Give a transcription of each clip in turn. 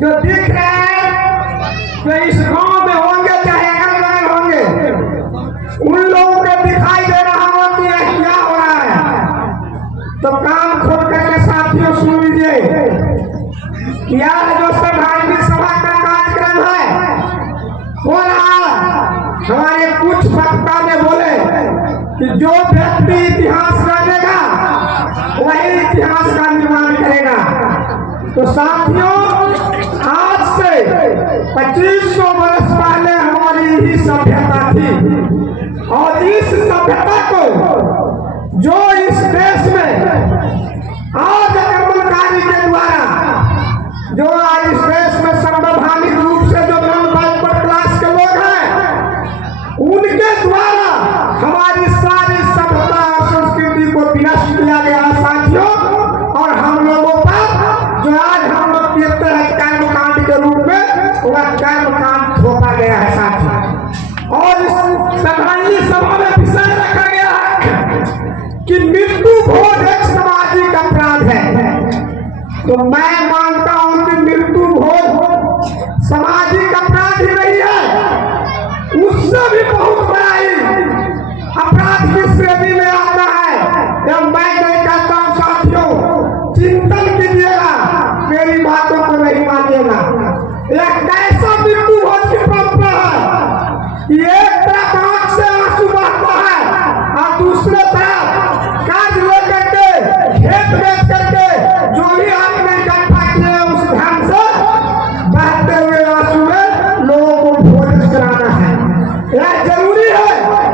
जो दिख रहे हैं जो इस गांव में होंगे चाहे अगल बगल होंगे, उन लोगों को दिखाई दे रहा हो कि यह क्या हो रहा है, तो कान खोल करके साथियों सुन लीजिए। यह जो श्रद्धांजलि सभा का कार्यक्रम है हो रहा, हमारे कुछ वक्ता ने बोले कि जो व्यक्ति इतिहास रचेगा वही इतिहास का निर्माण करेगा। तो साथियों, आज से 2500 वर्ष पहले हमारी ही सभ्यता थी, और इस सभ्यता को जो इस देश में आज आक्रमणकारी के द्वारा, जो आज इस देश में संवैधानिक रूप से जो बैकवर्ड क्लास के लोग हैं, उनके द्वारा हमारी सारी सभ्यता और संस्कृति को विनष्ट किया गया है साथियों। और हम लोगों पर जो आज हम लोग कहते हैं कर्मकांड के रूप में, वह कर्मकांड थोपा गया है साथियों। और इस श्रद्धांजलि सभा में विषय रखा गया है कि मृत्यु भोज एक सामाजिक अपराध है। तो मैं मानता हूं कि मृत्यु भोज सामाजिक अपराध ही नहीं है, उससे भी बहुत बड़ा ही अपराध की श्रेणी में आता है। जब मैं नहीं कहता हूं साथियों, चिंतन कीजिएगा, मेरी बातों को नहीं मानिएगा। यह कैसा मृत्यु भोज की परंपरा है, एक तरफ आंख से आंसू बहता है और दूसरे तरफ काज लेकर के खेत बेच करके जो भी आपने इकट्ठा किए उस ढंग से बहते हुए आंसू में लोगों को भोजन कराना है। यह जरूरी है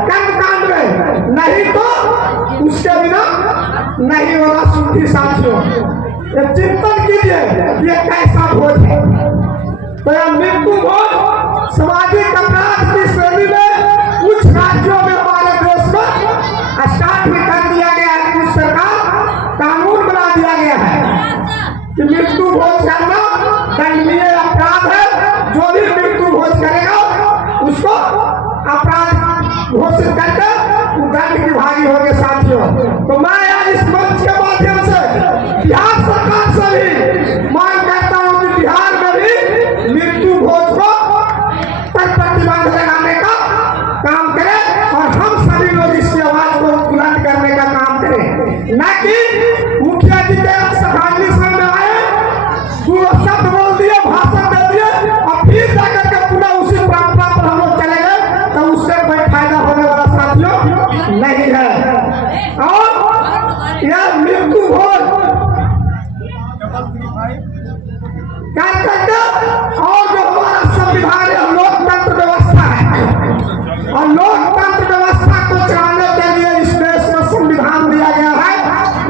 कर्मकांड में, नहीं तो उसके बिना नहीं होगा शुद्धि साथियों। ये चिंतन कीजिए ये कैसा भोज है। तो यह मृत्यु भोज सामाजिक अपराध की श्रेणी में कुछ राज्यों में हमारे देश में स्टार्ट भी कर दिया गया है। कुछ सरकार कानून बना दिया गया है कि मृत्यु भोज करना दंडनीय अपराध है। जो भी मृत्यु भोज करेगा उसको अपराध घोषित करके दंड की भागी होंगे साथियों। तो मैं आज इस मंच के माध्यम से बिहार सरकार से भी मांग करता हूं कि बिहार में भी मृत्यु भोज को पर प्रतिबंध लगाने का काम करें, और हम सभी लोग इसकी आवाज को बुलंद करने का काम करें। न कि मुखिया जी के श्रद्धांजलि सभा में आए, दो शब्द बोल दिए, भाषण दे दिए, और फिर जाकर के पूरा उसी परंपरा पर हम लोग चले गए, तो उससे कोई फायदा होने वाला साथियों नहीं है। और यह मृत्यु भोज कार्यकर्ता और जो हमारा संविधान है, लोकतंत्र व्यवस्था है, और लोकतंत्र व्यवस्था को चलाने के लिए इस देश में संविधान दिया गया है,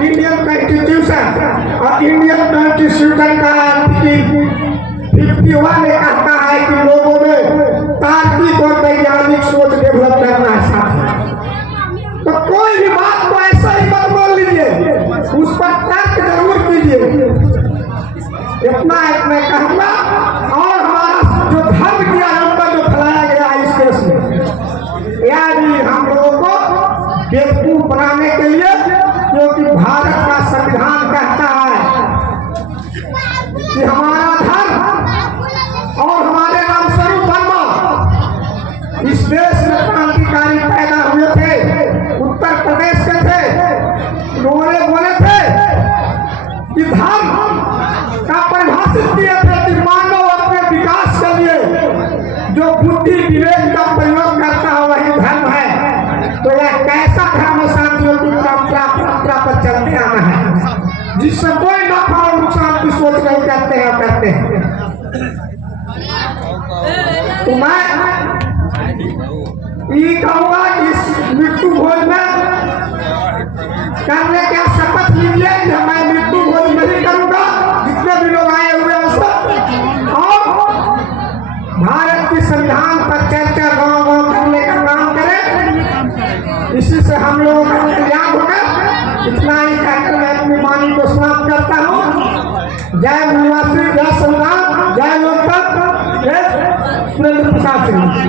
इंडियन कॉन्स्टिट्यूशन। और इंडियन कॉन्स्टिट्यूशन का आर्टिकल 51 में कहता है कि लोगों में तार्किक और वैज्ञानिक सोच डेवलप करना है साथ। तो कोई भी बात को ऐसा ही मत बोल लीजिए, उस पर तर्क जरूर कीजिए। इतना मैं कहूँगा। और हमारा जो धर्म की आरंभ जो फैलाया गया है इस देश में, यानी हम लोगों को बेवकूफ बनाने के लिए, क्योंकि भारत का संविधान कहता है कि हमारा धर्म और हमारे नाम स्वरूप वर्मा इस देश में क्रांतिकारी पैदा हुए थे, उत्तर प्रदेश के थे। उन्होंने बोले थे कि धर्म का परिभाषित किए थे कि मानव अपने विकास के लिए जो बुद्धि विवेक का प्रयोग करता है वही धर्म है। तो यह कैसा धर्म है साथियों की परंपरा पर चलते आना है, जिससे कोई नफा और नुकसान की सोच नहीं करते हैं। तो मैं ये कहूँगा कि इस मृत्यु भोज में करने का शपथ लीजिए कि मैं मृत्यु भोज नहीं करूँगा, जितने भी लोग आए हुए हैं सब। और भारत के संविधान पर चर्चा गाँव-गाँव करने का काम करें, इसी से हम लोगों का कल्याण होगा। इतना ही कहकर मैं अपनी वाणी को समाप्त करता हूँ। जय निवासी, जय संविधान, जय लोकतंत्र, जय सुरेंद्र प्रसाद सिंह।